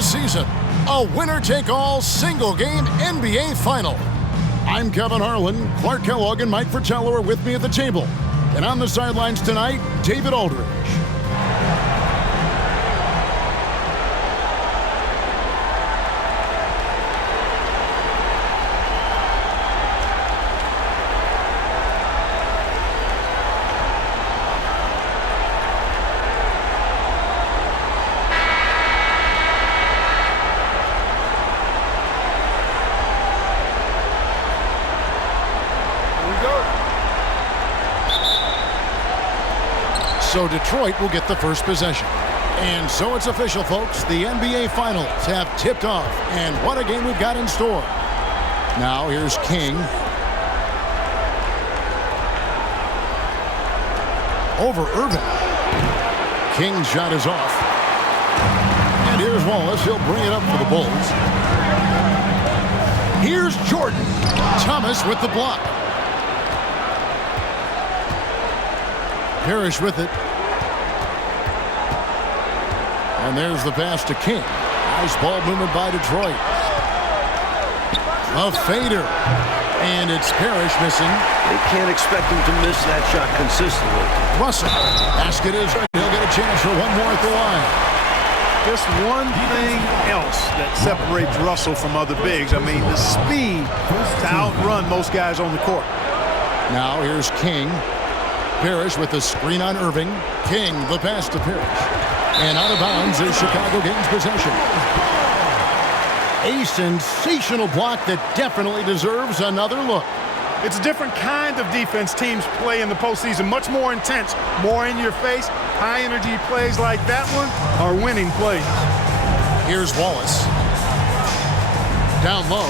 the season, a winner-take-all single-game NBA Final. I'm Kevin Harlan. Clark Kellogg and Mike Fratello are with me at the table. And on the sidelines tonight, David Aldridge. So Detroit will get the first possession. And so it's official, folks. The NBA Finals have tipped off. And what a game we've got in store. Now here's King. Over Irving. King's shot is off. And here's Wallace. He'll bring it up for the Bulls. Here's Jordan. Thomas with the block. Parrish with it. And there's the pass to King. Nice ball movement by Detroit. A fader. And it's Parrish missing. They can't expect him to miss that shot consistently. Russell. Basket is good. He'll get a chance for one more at the line. Just one thing else that separates Russell from other bigs. I mean, the speed to outrun most guys on the court. Now here's King. Parrish with the screen on Irving. King, the pass to Parrish. And out of bounds as Chicago gains possession. A sensational block that definitely deserves another look. It's a different kind of defense teams play in the postseason. Much more intense, more in your face. High energy plays like that one are winning plays. Here's Wallace. Down low.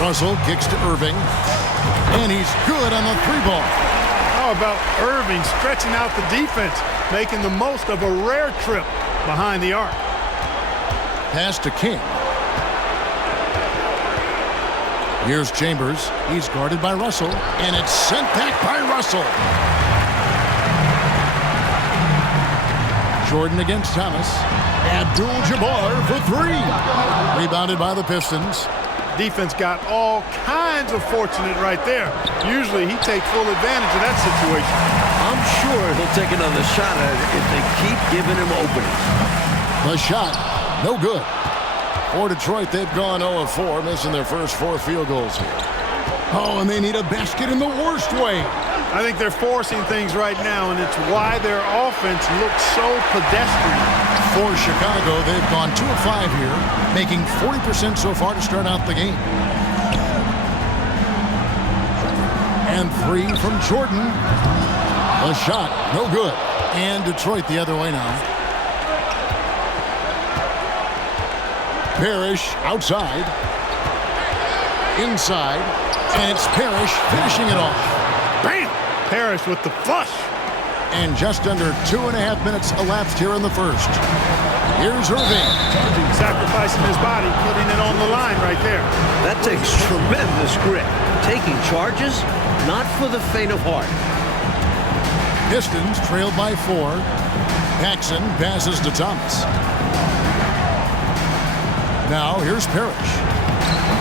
Russell kicks to Irving. And he's good on the three ball. How about Irving stretching out the defense, making the most of a rare trip behind the arc. Pass to King. Here's Chambers. He's guarded by Russell. And it's sent back by Russell. Jordan against Thomas. Abdul-Jabbar for three. Rebounded by the Pistons. Defense got all kinds of fortunate right there. Usually he takes full advantage of that situation. I'm sure he'll take another shot at it if they keep giving him openings. The shot, no good. For Detroit, they've gone 0 of 4, missing their first 4 field goals here. Oh, and they need a basket in the worst way. I think they're forcing things right now, and it's why their offense looks so pedestrian. For Chicago, they've gone 2 of 5 here, making 40% so far to start out the game. And 3 from Jordan. A shot, no good. And Detroit the other way now. Parrish outside. Inside. And it's Parrish finishing it off. Bam! Parrish with the flush. And just under 2.5 minutes elapsed here in the first. Here's Irving. Sacrificing his body, putting it on the line right there. That takes tremendous grit. Taking charges, not for the faint of heart. Pistons trailed by 4. Paxson passes to Thomas. Now here's Parrish.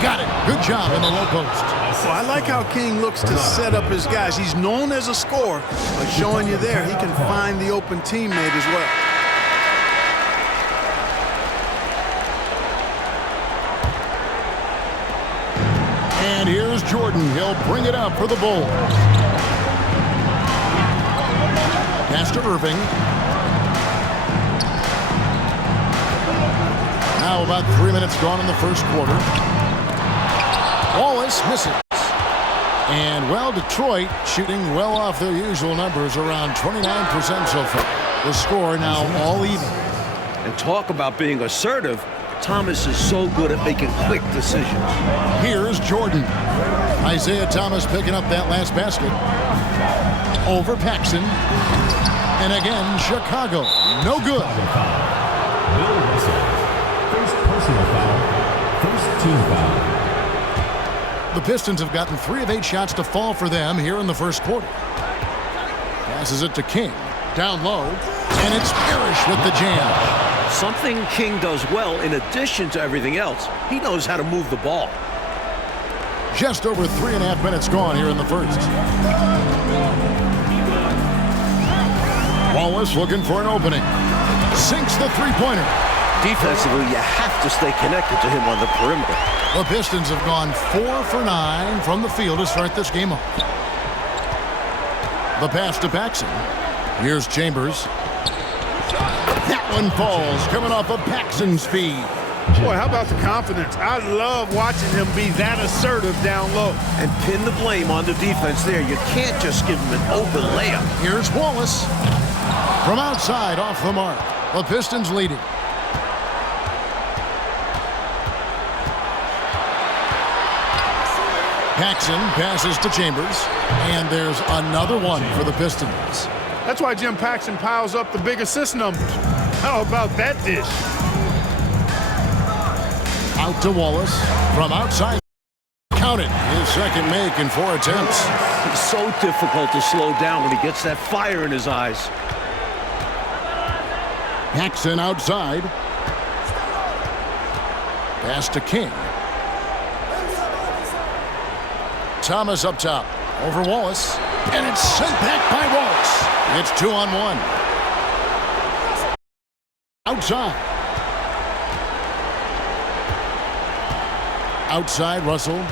Got it. Good job in the low post. Well, I like how King looks to set up his guys. He's known as a scorer, but showing you there he can find the open teammate as well. And here's Jordan. He'll bring it up for the Bulls. Pass to Irving. Now about 3 minutes gone in the first quarter. Wallace misses. And, well, Detroit shooting well off their usual numbers, around 29% so far. The score now all even. And talk about being assertive. Thomas is so good at making quick decisions. Here's Jordan. Isaiah Thomas picking up that last basket. Over Paxson. And again, Chicago. No good. First personal foul. First team foul. The Pistons have gotten 3 of 8 shots to fall for them here in the first quarter. Passes it to King. Down low. And it's Parrish with the jam. Something King does well in addition to everything else. He knows how to move the ball. Just over 3.5 minutes gone here in the first. Wallace looking for an opening. Sinks the three-pointer. Defensively, you have to stay connected to him on the perimeter. The Pistons have gone 4 for 9 from the field to start this game off. The pass to Paxson. Here's Chambers. That one falls, coming off of Paxson's feed. Boy, how about the confidence? I love watching him be that assertive down low. And pin the blame on the defense there. You can't just give him an open layup. Here's Wallace. From outside, off the mark. The Pistons leading. Paxson passes to Chambers. And there's another one for the Pistons. That's why Jim Paxson piles up the big assist numbers. How about that dish? Out to Wallace. From outside. Count it. His second make in 4 attempts. It's so difficult to slow down when he gets that fire in his eyes. Paxson outside. Pass to King. Thomas up top. Over Wallace. And it's sent back by Wallace. It's 2-on-1. Outside. Outside, Russell.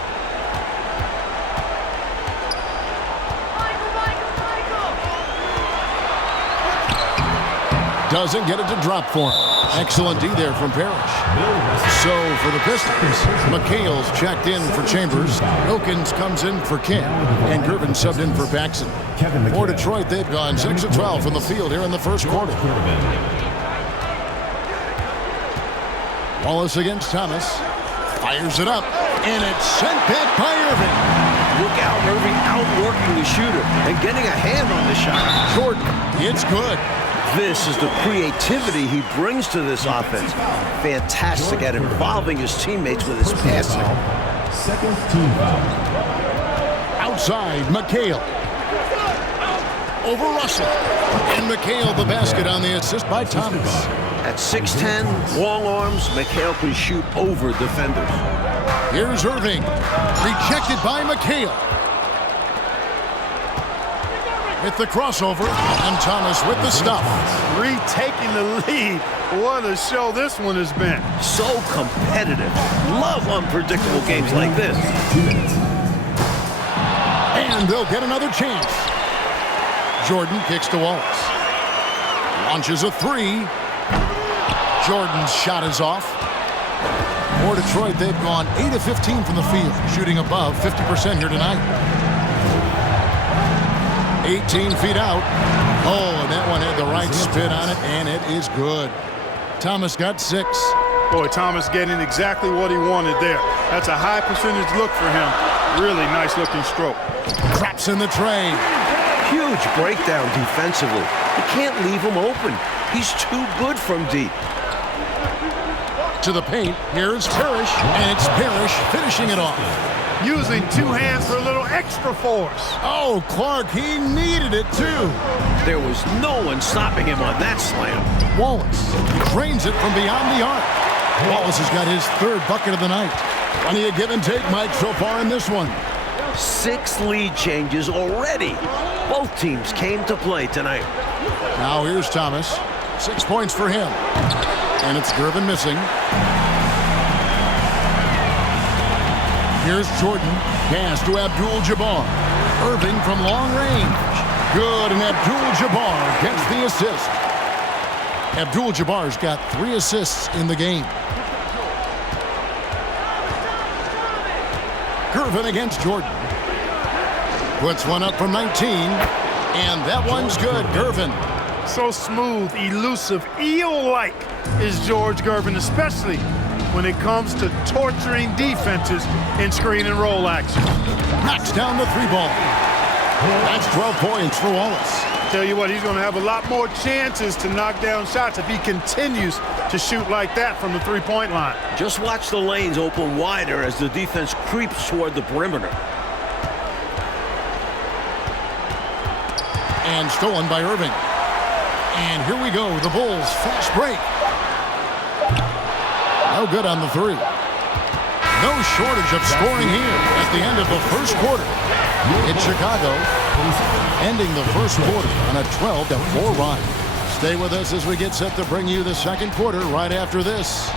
Doesn't get it to drop for him. Excellent D there from Parrish. So for the Pistons, McHale's checked in for Chambers. Wilkins comes in for King. And Gervin subbed in for Paxson. For Detroit, they've gone 6 of 12 from the field here in the first quarter. Wallace against Thomas. Fires it up. And it's sent back by Irving. Look out, Irving outworking the shooter and getting a hand on the shot. Jordan, it's good. This is the creativity he brings to this offense. Fantastic at involving his teammates with his passing. Second team foul. Outside, McHale. Over Russell. And McHale the basket on the assist by Thomas. At 6'10", long arms, McHale can shoot over defenders. Here's Irving. Rejected by McHale. With the crossover, and Thomas with the stuff. Retaking the lead. What a show this one has been. So competitive. Love unpredictable games like this. 2 minutes. And they'll get another chance. Jordan kicks to Wallace. Launches a three. Jordan's shot is off. For Detroit, they've gone 8 of 15 from the field, shooting above 50% here tonight. 18 feet out. Oh, and that one had the right spin on it, and it is good. Thomas got 6. Boy, Thomas getting exactly what he wanted there. That's a high percentage look for him. Really nice looking stroke. Traps in the tray. Huge breakdown defensively. You can't leave him open. He's too good from deep. To the paint, here's Parrish, and it's Parrish finishing it off. Using 2 hands for a little extra force. Oh, Clark, he needed it too. There was no one stopping him on that slam. Wallace drains it from beyond the arc. Wallace has got his 3rd bucket of the night. Plenty of give and take, Mike, so far in this one. 6 lead changes already. Both teams came to play tonight. Now here's Thomas. 6 points for him. And it's Gervin missing. Here's Jordan. Pass to Abdul-Jabbar. Irving from long range. Good, and Abdul-Jabbar gets the assist. Abdul-Jabbar's got 3 assists in the game. Gervin against Jordan. Puts one up from 19. And that one's good. Gervin. So smooth, elusive, eel-like is George Gervin, especially when it comes to torturing defenses in screen and roll action. Knocks down the 3-ball. That's 12 points for Wallace. Tell you what, he's going to have a lot more chances to knock down shots if he continues to shoot like that from the 3-point line. Just watch the lanes open wider as the defense creeps toward the perimeter. And stolen by Irving. And here we go, the Bulls fast break. No good on the three. No shortage of scoring here at the end of the first quarter. It's Chicago ending the first quarter on a 12-4 run. Stay with us as we get set to bring you the second quarter right after this.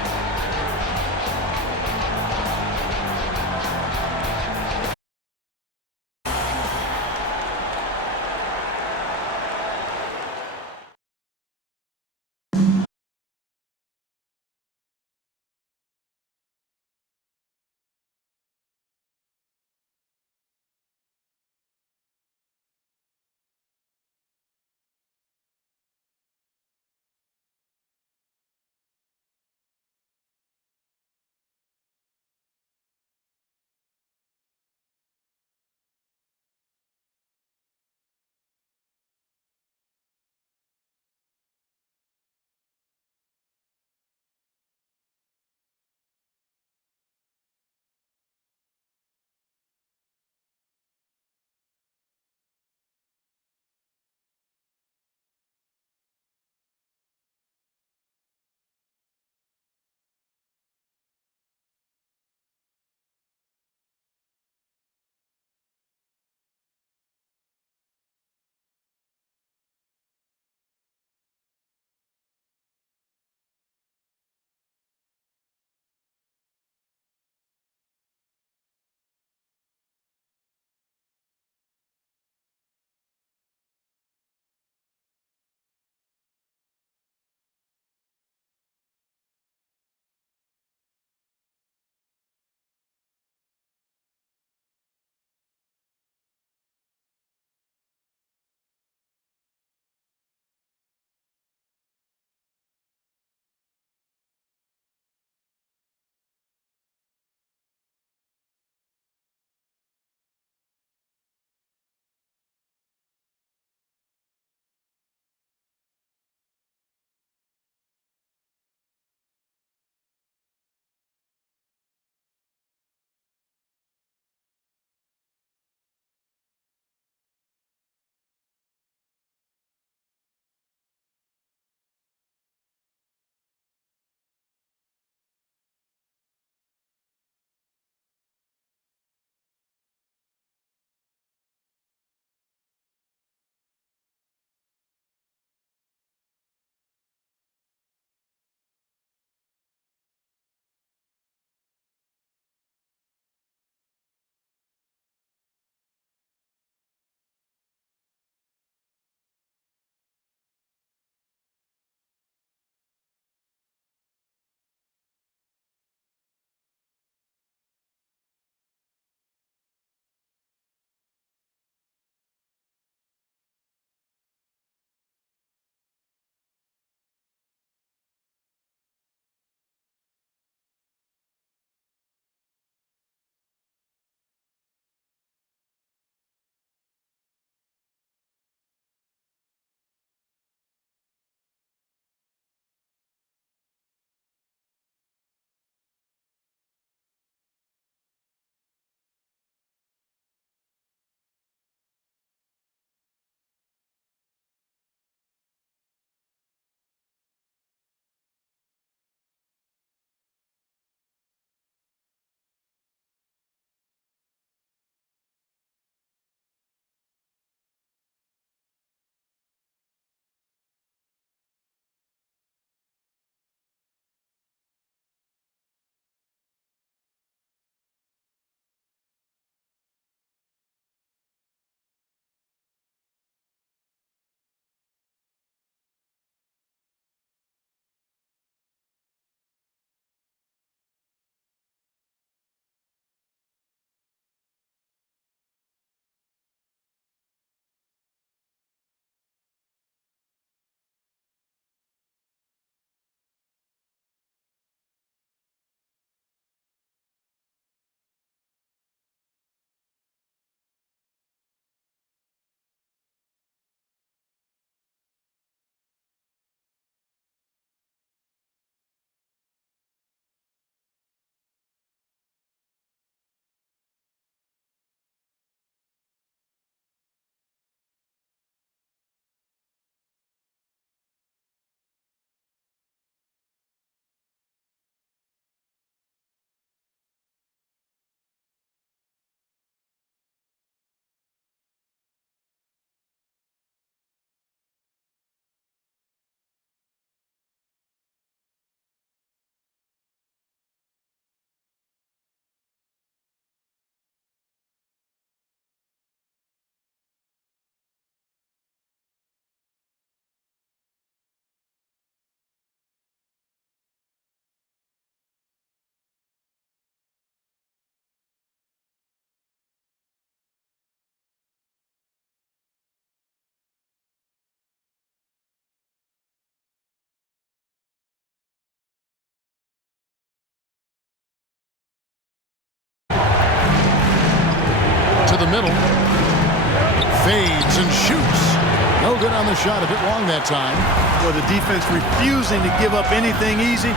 down the shot a bit long that time. Well, the defense refusing to give up anything easy.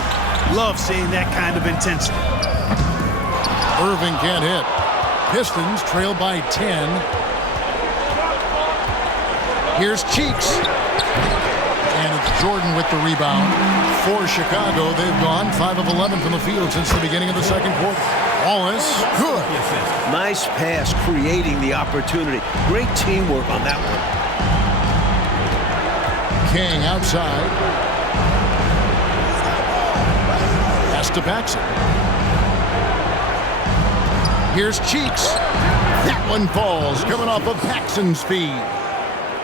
Love seeing that kind of intensity. Irving can't hit. Pistons trail by 10. Here's Cheeks. And it's Jordan with the rebound. For Chicago, they've gone 5 of 11 from the field since the beginning of the second quarter. Wallace, good. Nice pass, creating the opportunity. Great teamwork on that one. King outside. Pass to Paxson. Here's Cheeks. That one falls, coming off of Paxson's feed.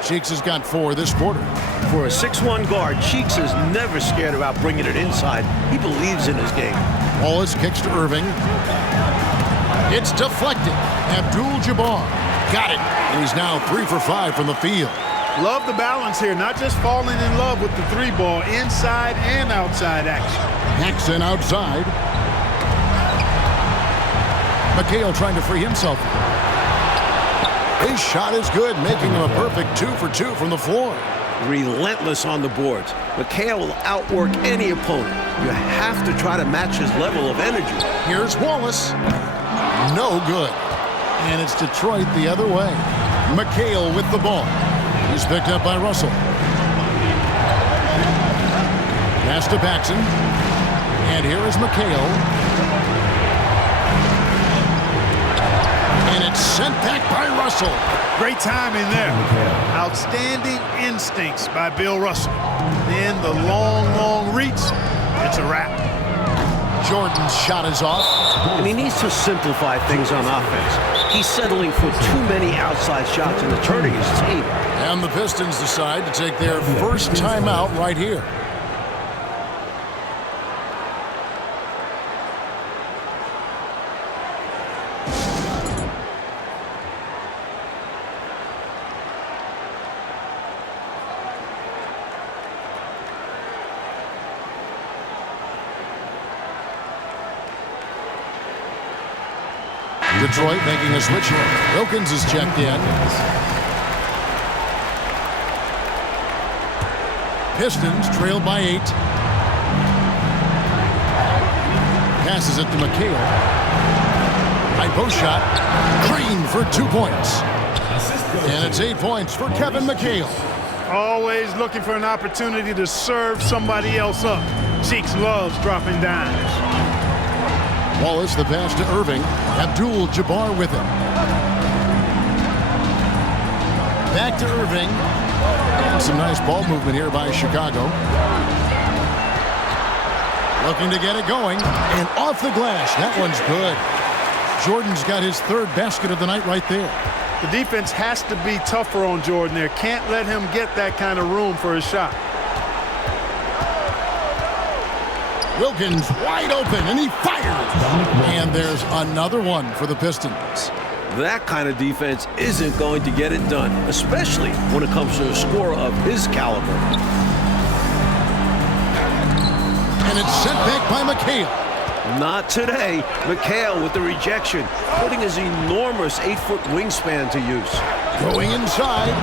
Cheeks has got 4 this quarter. For a 6'1 guard, Cheeks is never scared about bringing it inside. He believes in his game. Wallace kicks to Irving. It's deflected. Abdul-Jabbar got it. And he's now 3 for 5 from the field. Love the balance here, not just falling in love with the 3-ball, inside and outside action. Paxson outside. McHale trying to free himself. His shot is good, making him a perfect 2 for 2 from the floor. Relentless on the boards. McHale will outwork any opponent. You have to try to match his level of energy. Here's Wallace. No good. And it's Detroit the other way. McHale with the ball. He's picked up by Russell. Pass to Paxson. And here is McHale. And it's sent back by Russell. Great timing there. Outstanding instincts by Bill Russell. Then the long reach. It's a wrap. Jordan's shot is off. And he needs to simplify things on offense. He's settling for too many outside shots and it's hurting his team. And the Pistons decide to take their first timeout right here. Detroit making a switch here. Wilkins is checked in. Pistons trail by 8. Passes it to McHale. High post shot. Green for 2 points. And it's 8 points for Kevin McHale. Always looking for an opportunity to serve somebody else up. Cheeks loves dropping dimes. Wallace the pass to Irving. Abdul-Jabbar with it. Back to Irving. And some nice ball movement here by Chicago. Looking to get it going. And off the glass. That one's good. Jordan's got his 3rd basket of the night right there. The defense has to be tougher on Jordan there. Can't let him get that kind of room for his shot. Wilkins wide open, and he fires. And there's another one for the Pistons. That kind of defense isn't going to get it done, especially when it comes to a scorer of his caliber. And it's sent back by McHale. Not today. McHale with the rejection, putting his enormous 8-foot wingspan to use. Going inside.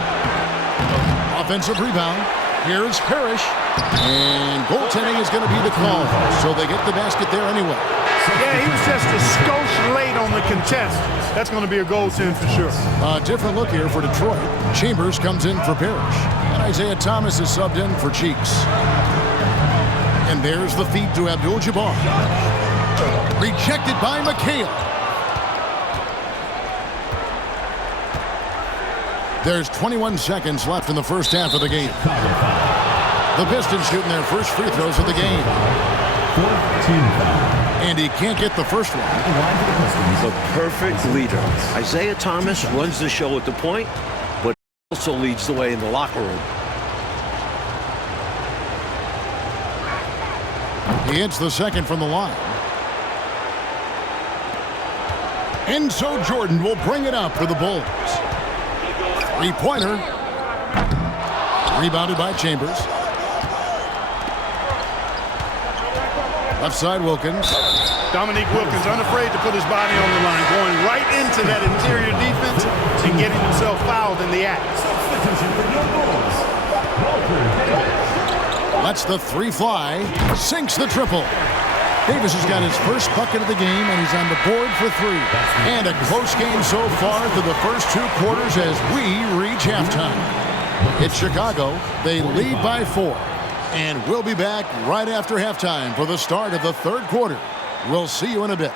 Offensive rebound. Here's Parrish. And goaltending is going to be the call. So they get the basket there anyway. Yeah, he was just a skosh late on the contest. That's going to be a goaltend for sure. A different look here for Detroit. Chambers comes in for Parrish. And Isaiah Thomas is subbed in for Cheeks. And there's the feed to Abdul-Jabbar. Rejected by McHale. There's 21 seconds left in the first half of the game. The Pistons shooting their first free throws of the game. And he can't get the first one. The perfect leader. Isaiah Thomas runs the show at the point, but also leads the way in the locker room. He hits the second from the line. And so Jordan will bring it up for the Bulls. 3-pointer. Rebounded by Chambers. Left side, Wilkins. Dominique Wilkins unafraid to put his body on the line, going right into that interior defense and getting himself fouled in the act. Lets the three fly. Sinks the triple. Davis has got his first bucket of the game, and he's on the board for three. And a close game so far through the first two quarters as we reach halftime. It's Chicago. They lead by 4. And we'll be back right after halftime for the start of the third quarter. We'll see you in a bit.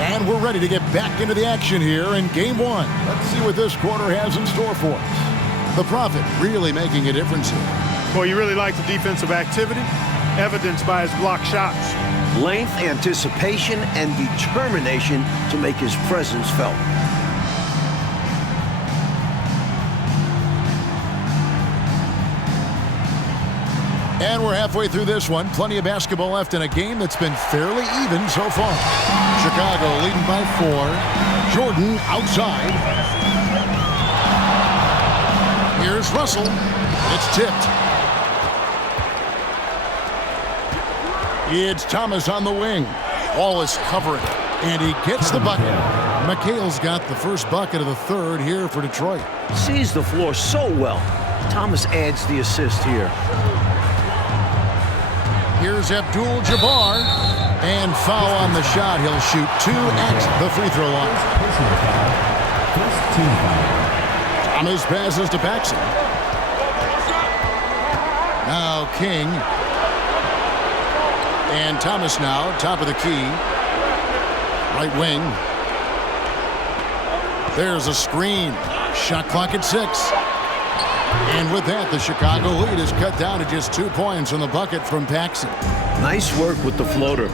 And we're ready to get back into the action here in game 1. Let's see what this quarter has in store for us. The Prophet really making a difference here. Well, you really like the defensive activity, evidenced by his block shots. Length, anticipation, and determination to make his presence felt. And we're halfway through this one. Plenty of basketball left in a game that's been fairly even so far. Chicago leading by 4. Jordan outside. Here's Russell. It's tipped. It's Thomas on the wing. Wallace covering. And he gets the bucket. McHale's got the first bucket of the third here for Detroit. Sees the floor so well. Thomas adds the assist here. Here's Abdul-Jabbar, and foul on the shot. He'll shoot 2 at the free throw line. Thomas passes to Paxson. Now King. And Thomas now, top of the key. Right wing. There's a screen. Shot clock at 6. And with that, the Chicago lead is cut down to just 2 points on the bucket from Paxson. Nice work with the floater.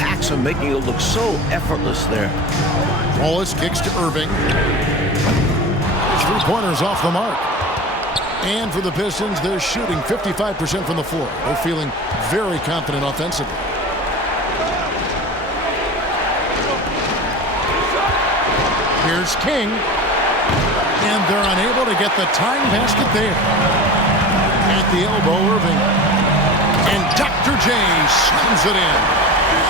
Paxson making it look so effortless there. Wallace kicks to Irving. 3-pointers off the mark. And for the Pistons, they're shooting 55% from the floor. They're feeling very confident offensively. Here's King. And they're unable to get the tying basket there. At the elbow, Irving. And Dr. J slams it in.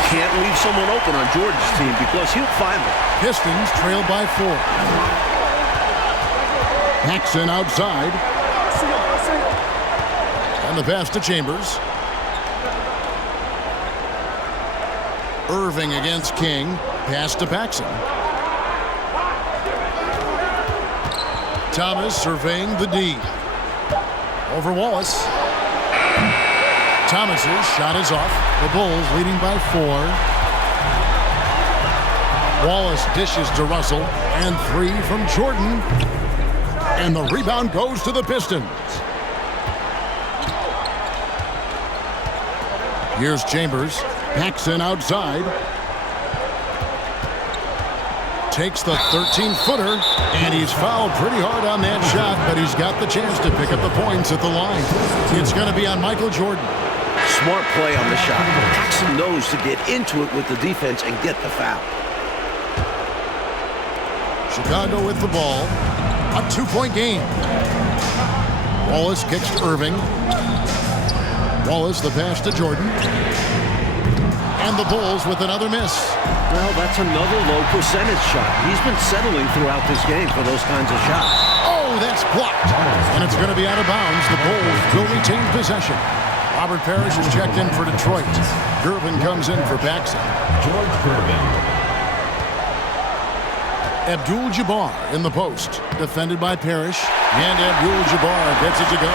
Can't leave someone open on Jordan's team because he'll find them. Pistons trail by 4. Paxson outside. And the pass to Chambers. Irving against King. Pass to Paxson. Thomas surveying the D. Over Wallace. Thomas's shot is off. The Bulls leading by 4. Wallace dishes to Russell. And 3 from Jordan. And the rebound goes to the Pistons. Here's Chambers. Paxson outside. Takes the 13-footer, and he's fouled pretty hard on that shot, but he's got the chance to pick up the points at the line. It's going to be on Michael Jordan. Smart play on the shot. Paxson knows to get into it with the defense and get the foul. Chicago with the ball. A 2-point game. Wallace kicks to Irving. Wallace the pass to Jordan. And the Bulls with another miss. Well, that's another low percentage shot. He's been settling throughout this game for those kinds of shots. Oh, that's blocked. And it's going to be out of bounds. The Bulls will retain possession. Robert Parrish is checked in for Detroit. Gervin comes in for Paxson. George Gervin. Abdul-Jabbar in the post. Defended by Parrish. And Abdul-Jabbar gets it to go.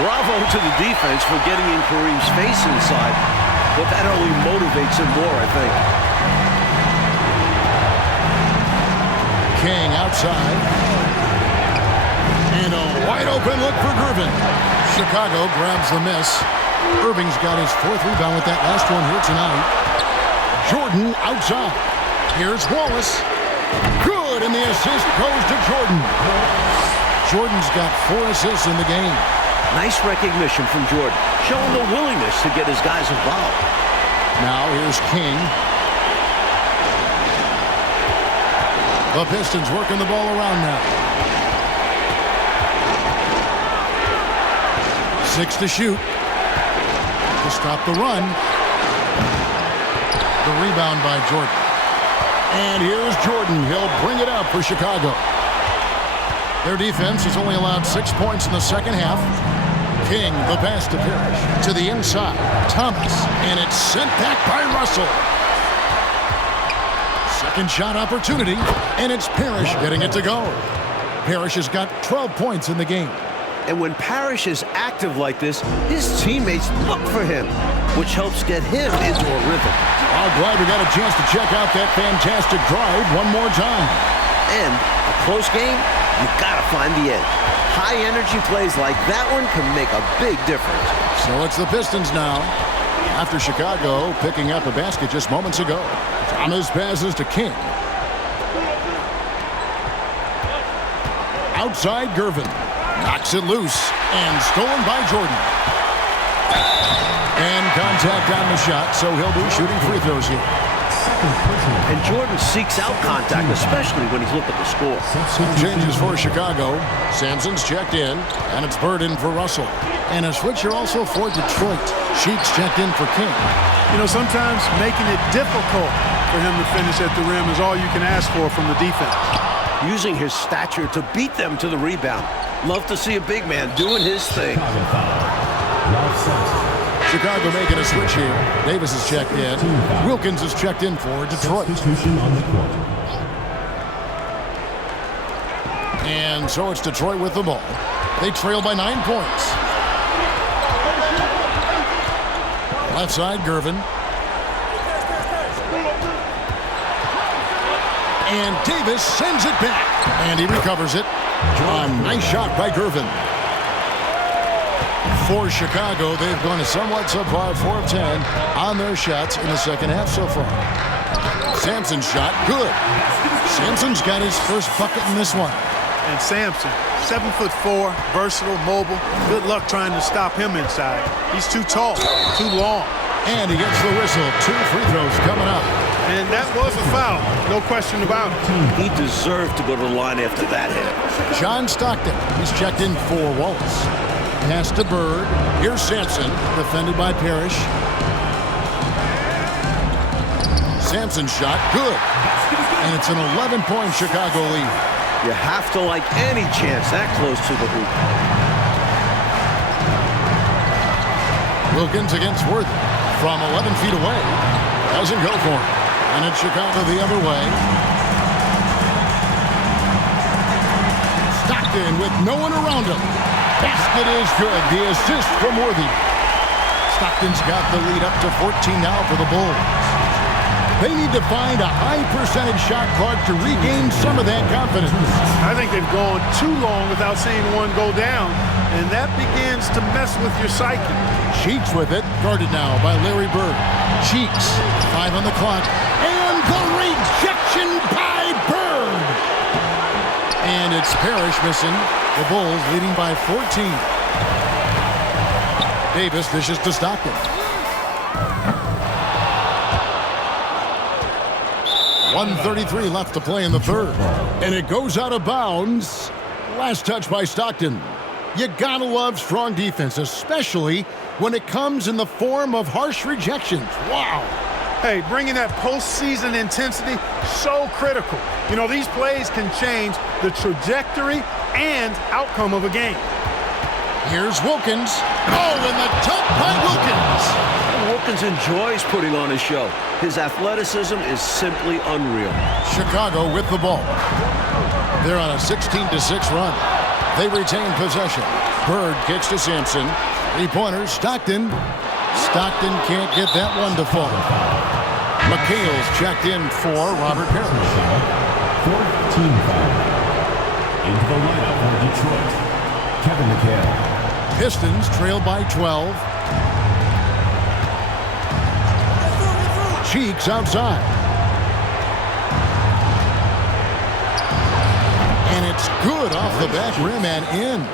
Bravo to the defense for getting in Kareem's face inside. But that only motivates him more, I think. King outside. And a wide open look for Gervin. Chicago grabs the miss. Irving's got his 4th rebound with that last one here tonight. Jordan outside. Here's Wallace. Good, and the assist goes to Jordan. Jordan's got 4 assists in the game. Nice recognition from Jordan, showing the willingness to get his guys involved. Now here's King. The Pistons working the ball around now. 6 to shoot. To stop the run. The rebound by Jordan. And here's Jordan. He'll bring it up for Chicago. Their defense has only allowed 6 points in the second half. King, the pass to Parrish. To the inside. Thomas. And it's sent back by Russell. Second shot opportunity. And it's Parrish getting it to go. Parrish has got 12 points in the game. And when Parrish is active like this, his teammates look for him, which helps get him into a rhythm. I'm glad we got a chance to check out that fantastic drive one more time. And a close game, you gotta find the edge. High-energy plays like that one can make a big difference. So it's the Pistons now. After Chicago picking up a basket just moments ago. Thomas passes to King. Outside Gervin. Knocks it loose. And stolen by Jordan. And contact on the shot, so he'll be shooting free throws here. And Jordan seeks out contact, especially when he's looking to score. Some changes for Chicago. Sampson's checked in, and it's Burden for Russell. And a switcher also for Detroit. Sheets checked in for King. You know, sometimes making it difficult for him to finish at the rim is all you can ask for from the defense. Using his stature to beat them to the rebound. Love to see a big man doing his thing. Chicago making a switch here. Davis is checked in. Wilkins is checked in for Detroit. And so it's Detroit with the ball. They trail by 9 points. Left side, Gervin. And Davis sends it back. And he recovers it. A nice shot by Gervin. For Chicago, they've gone a somewhat subpar 4 of 10 on their shots in the second half so far. Sampson's shot, good. Sampson's got his first bucket in this one. And Sampson, 7'4", versatile, mobile. Good luck trying to stop him inside. He's too tall, too long. And he gets the whistle. 2 free throws coming up. And that was a foul, no question about it. He deserved to go to the line after that hit. John Stockton, he's checked in for Wallace. Pass to Bird. Here's Sampson, defended by Parrish. Sampson's shot, good. And it's an 11-point Chicago lead. You have to like any chance that close to the hoop. Wilkins against Worthy from 11 feet away. Doesn't go for it. And it's Chicago the other way. Stockton with no one around him. Basket is good. The assist from Worthy. Stockton's got the lead up to 14 now for the Bulls. They need to find a high percentage shot clock to regain some of that confidence. I think they've gone too long without seeing one go down, and that begins to mess with your psyche. Cheeks with it, guarded now by Larry Bird. Cheeks, 5 on the clock, and the rejection by Bird. And it's Parrish missing. The Bulls leading by 14. Davis dishes to Stockton. 1:33 left to play in the third. And it goes out of bounds. Last touch by Stockton. You gotta love strong defense, especially when it comes in the form of harsh rejections. Wow. Hey, bringing that postseason intensity, so critical. You know, these plays can change the trajectory and outcome of a game. Here's Wilkins. Oh, and the dunk by Wilkins. Wilkins enjoys putting on a show. His athleticism is simply unreal. Chicago with the ball. They're on a 16-6 run. They retain possession. Bird kicks to Sampson. 3-pointers, Stockton. Stockton can't get that one to fall. McHale's checked in for Robert Parrish. 14 foul. Into the lineup for Detroit, Kevin McHale. Pistons trail by 12. Cheeks outside. And it's good off the back rim and in.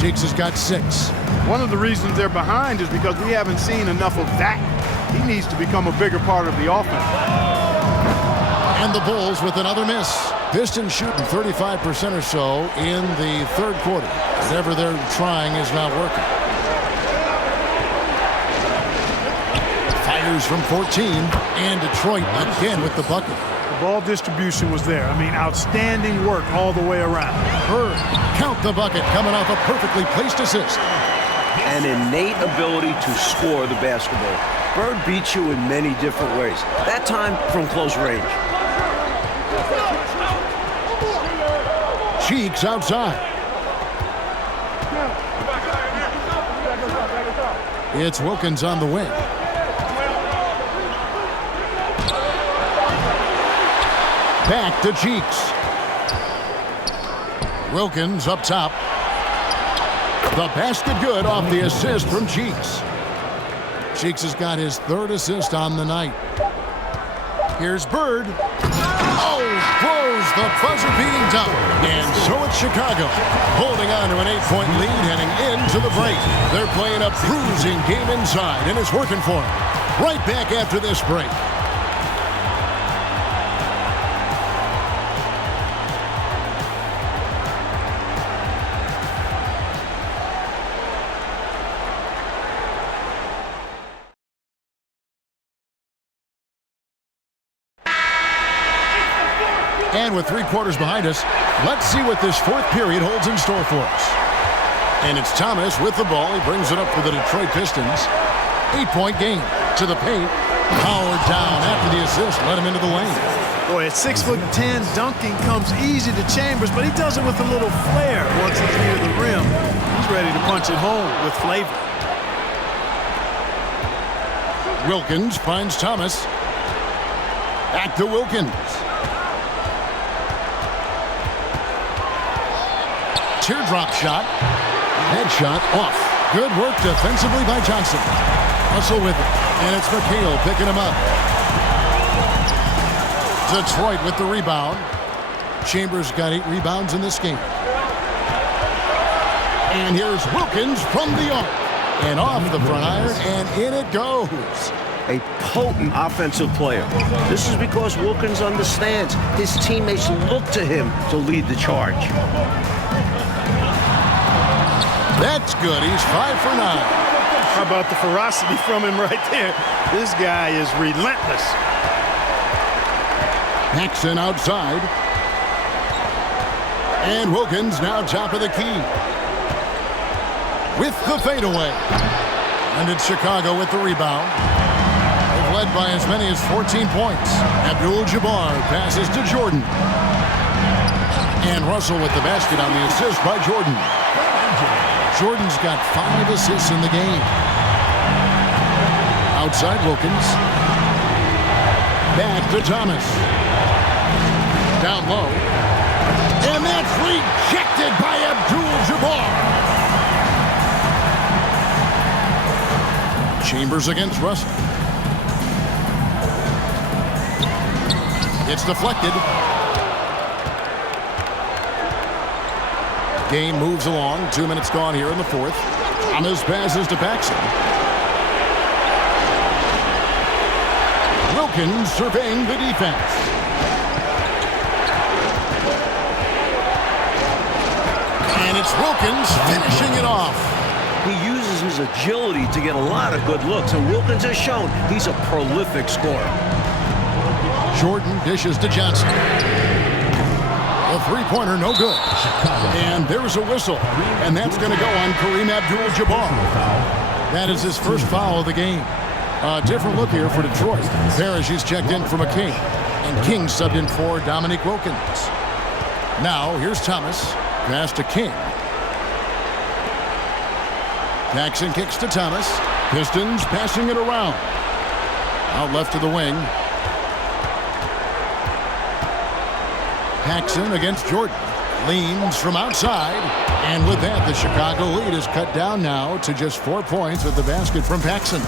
Cheeks has got 6. One of the reasons they're behind is because we haven't seen enough of that. He needs to become a bigger part of the offense. And the Bulls with another miss. Pistons shooting 35% or so in the third quarter. Whatever they're trying is not working. Fires from 14. And Detroit again with the bucket. Ball distribution was there. I mean, outstanding work all the way around. Bird, count the bucket, coming off a perfectly placed assist. An innate ability to score the basketball. Bird beats you in many different ways. That time from close range. Cheeks outside. It's Wilkins on the wing. Back to Cheeks. Wilkins up top. The basket good off the assist from Cheeks. Cheeks has got his third assist on the night. Here's Bird. Oh, throws the buzzer-beating dunk. And so it's Chicago, holding on to an 8-point lead heading into the break. They're playing a bruising game inside, and it's working for them. Right back after this break. And with 3 quarters behind us, let's see what this fourth period holds in store for us. And it's Thomas with the ball. He brings it up for the Detroit Pistons. 8-point game to the paint. Powered down after the assist. Let him into the lane. Boy, at 6'10", dunking comes easy to Chambers, but he does it with a little flair. Once he's near the rim, he's ready to punch it home with flavor. Wilkins finds Thomas. Back to Wilkins. Teardrop shot. Head shot off. Good work defensively by Johnson. Russell with it. And it's McHale picking him up. Detroit with the rebound. Chambers got 8 rebounds in this game. And here's Wilkins from the arc. And off the front iron, and in it goes. A potent offensive player. This is because Wilkins understands his teammates look to him to lead the charge. That's good. He's 5 for 9. How about the ferocity from him right there? This guy is relentless. Paxson outside. And Wilkins now top of the key. With the fadeaway. And it's Chicago with the rebound. They've led by as many as 14 points. Abdul-Jabbar passes to Jordan. And Russell with the basket on the assist by Jordan. Jordan's got 5 assists in the game. Outside Wilkins. Back to Thomas. Down low. And that's rejected by Abdul-Jabbar. Chambers against Russell. It's deflected. Game moves along. 2 minutes gone here in the fourth. Thomas passes to Paxson. Wilkins surveying the defense. And it's Wilkins finishing it off. He uses his agility to get a lot of good looks, and Wilkins has shown he's a prolific scorer. Jordan dishes to Johnson. A three-pointer, no good. And there's a whistle. And that's going to go on Kareem Abdul-Jabbar. That is his first foul of the game. A different look here for Detroit. Parrish is checked in for McKay. And King subbed in for Dominique Wilkins. Now, here's Thomas. Pass to King. Paxson kicks to Thomas. Pistons passing it around. Out left to the wing. Paxson against Jordan. Leans from outside. And with that, the Chicago lead is cut down now to just 4 points with the basket from Paxson.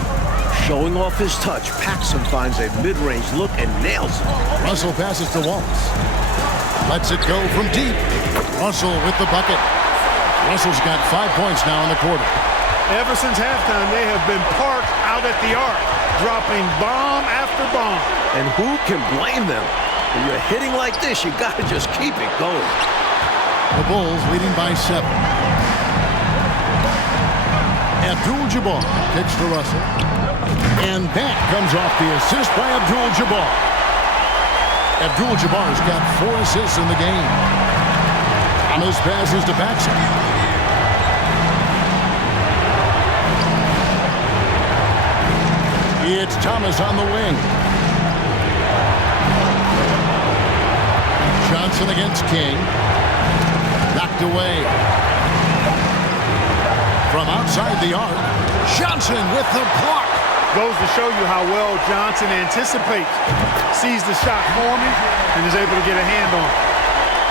Showing off his touch, Paxson finds a mid-range look and nails it. Russell passes to Wallace. Lets it go from deep. Russell with the bucket. Russell's got 5 points now in the quarter. Ever since halftime, they have been parked out at the arc, dropping bomb after bomb. And who can blame them? When you're hitting like this, you got to just keep it going. The Bulls leading by 7. Abdul-Jabbar kicks to Russell. And that comes off the assist by Abdul-Jabbar. Abdul-Jabbar's got 4 assists in the game. Thomas passes to Paxson. It's Thomas on the wing. Johnson against King. Knocked away. From outside the arc, Johnson with the block. Goes to show you how well Johnson anticipates. Sees the shot forming and is able to get a hand on it.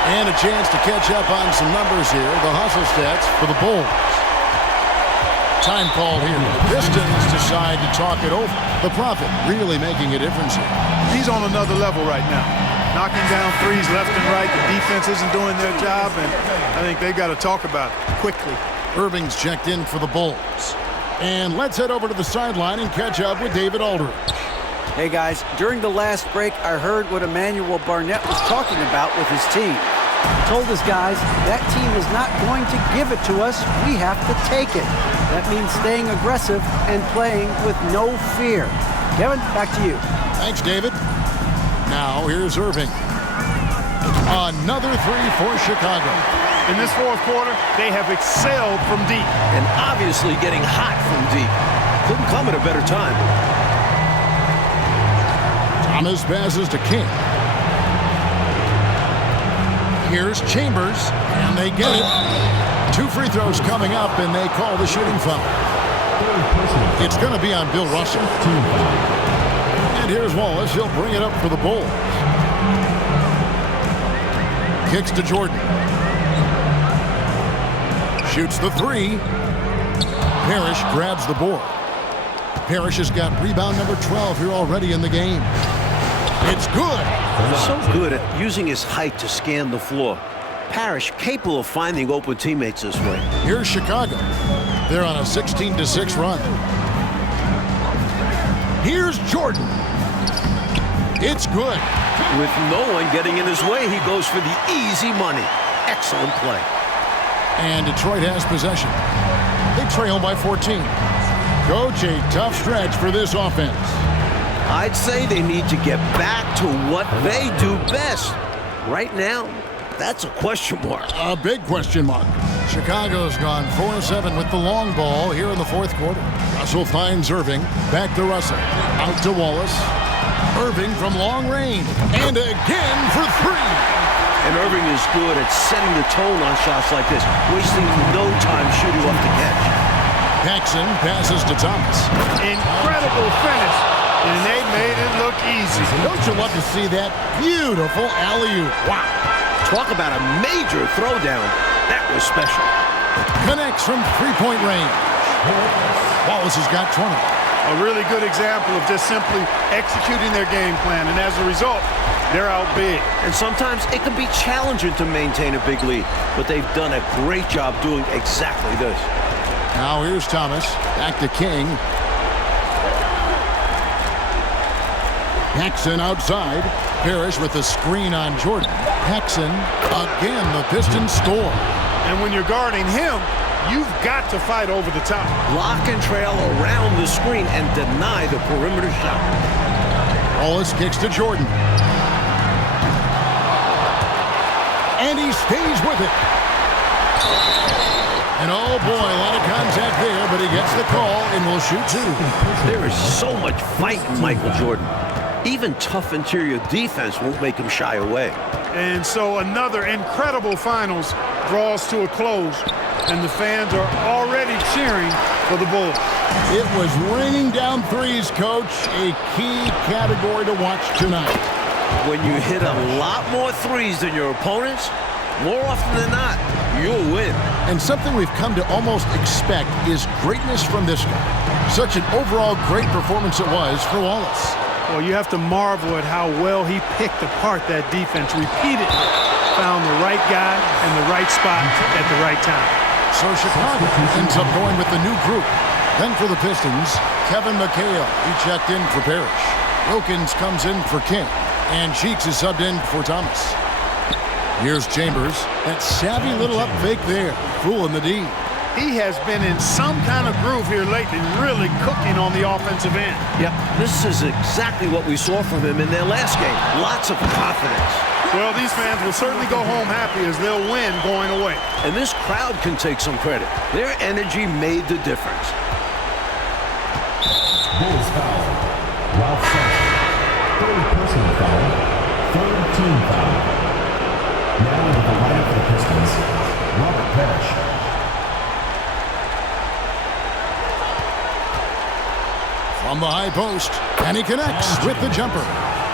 And a chance to catch up on some numbers here. The hustle stats for the Bulls. Time call here. The Pistons decide to talk it over. The Prophet really making a difference here. He's on another level right now. Knocking down threes left and right. The defense isn't doing their job, and I think they got to talk about it quickly. Irving's checked in for the Bulls. And let's head over to the sideline and catch up with David Aldridge. Hey guys, during the last break, I heard what Emmanuel Barnett was talking about with his team. He told his guys, that team is not going to give it to us. We have to take it. That means staying aggressive and playing with no fear. Kevin, back to you. Thanks, David. Now here's Irving. Another 3 for Chicago. In this fourth quarter, they have excelled from deep. And obviously getting hot from deep. Couldn't come at a better time. Thomas passes to King. Here's Chambers, and they get it. 2 free throws coming up, and they call the shooting foul. It's going to be on Bill Russell. And here's Wallace. He'll bring it up for the Bulls. Kicks to Jordan. Shoots the 3. Parrish grabs the board. Parrish has got rebound number 12 here already in the game. It's good. So good at using his height to scan the floor. Parrish capable of finding open teammates this way. Here's Chicago. They're on a 16-6 run. Here's Jordan. It's good. With no one getting in his way, he goes for the easy money. Excellent play. And Detroit has possession. They trail by 14. Coach, a tough stretch for this offense. I'd say they need to get back to what they do best. Right now, that's a question mark. A big question mark. Chicago's gone 4-7 with the long ball here in the fourth quarter. Russell finds Irving. Back to Russell. Out to Wallace. Irving from long range. And again for 3. And Irving is good at setting the tone on shots like this, wasting no time shooting off the catch. Paxson passes to Thomas. Incredible finish, and they made it look easy. Don't you love to see that beautiful alley-oop? Wow. Talk about a major throwdown. That was special. Connects from 3-point range. Wallace has got 20. A really good example of just simply executing their game plan, and as a result, they're out big. And sometimes it can be challenging to maintain a big lead, but they've done a great job doing exactly this. Now here's Thomas. Back to King. Paxson outside. Parrish with the screen on Jordan. Paxson, again, the Pistons score. And when you're guarding him, you've got to fight over the top. Lock and trail around the screen and deny the perimeter shot. Wallace kicks to Jordan. And he stays with it. And oh boy, a lot of contact there, but he gets the call and will shoot 2. There is so much fight in Michael Jordan. Even tough interior defense won't make him shy away. And so another incredible finals draws to a close, and the fans are already cheering for the Bulls. It was raining down threes, Coach. A key category to watch tonight. When you hit a lot more threes than your opponents, more often than not, you'll win. And something we've come to almost expect is greatness from this guy. Such an overall great performance it was for Wallace. Well, you have to marvel at how well he picked apart that defense repeatedly. Found the right guy in the right spot at the right time. So Chicago ends up going with the new group. Then for the Pistons, Kevin McHale, he checked in for Parrish. Wilkins comes in for King. And Cheeks is subbed in for Thomas. Here's Chambers. That savvy little up fake there. Fooling the D. He has been in some kind of groove here lately, really cooking on the offensive end. Yep, this is exactly what we saw from him in their last game. Lots of confidence. Well, these fans will certainly go home happy as they'll win going away. And this crowd can take some credit. Their energy made the difference. Bulls foul. Ralph Sampson. Third personal foul. Third team foul. Now into the lineup for the Pistons, Robert Parrish. From the high post, and he connects with the jumper.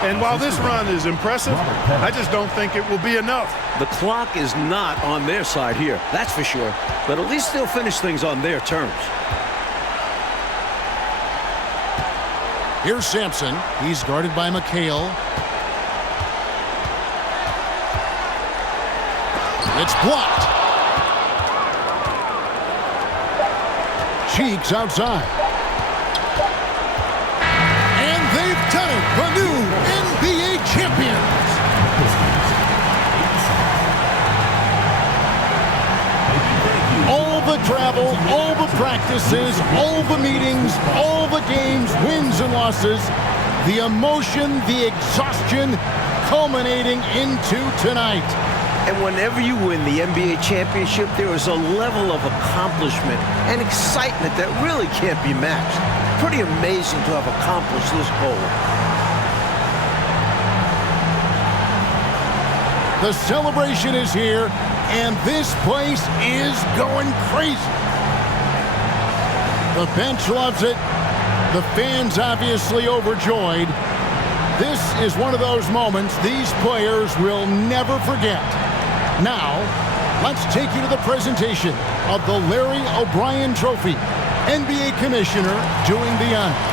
And while this run is impressive, I just don't think it will be enough. The clock is not on their side here, that's for sure. But at least they'll finish things on their terms. Here's Sampson. He's guarded by McHale. It's blocked. Cheeks outside. And they've done it. The new NBA champions. All the travel, all the practices, all the meetings, all the games, wins and losses, the emotion, the exhaustion culminating into tonight. And whenever you win the NBA championship, there is a level of accomplishment and excitement that really can't be matched. Pretty amazing to have accomplished this goal. The celebration is here, and this place is going crazy. The bench loves it. The fans obviously overjoyed. This is one of those moments these players will never forget. Now, let's take you to the presentation of the Larry O'Brien Trophy. NBA Commissioner doing the honors.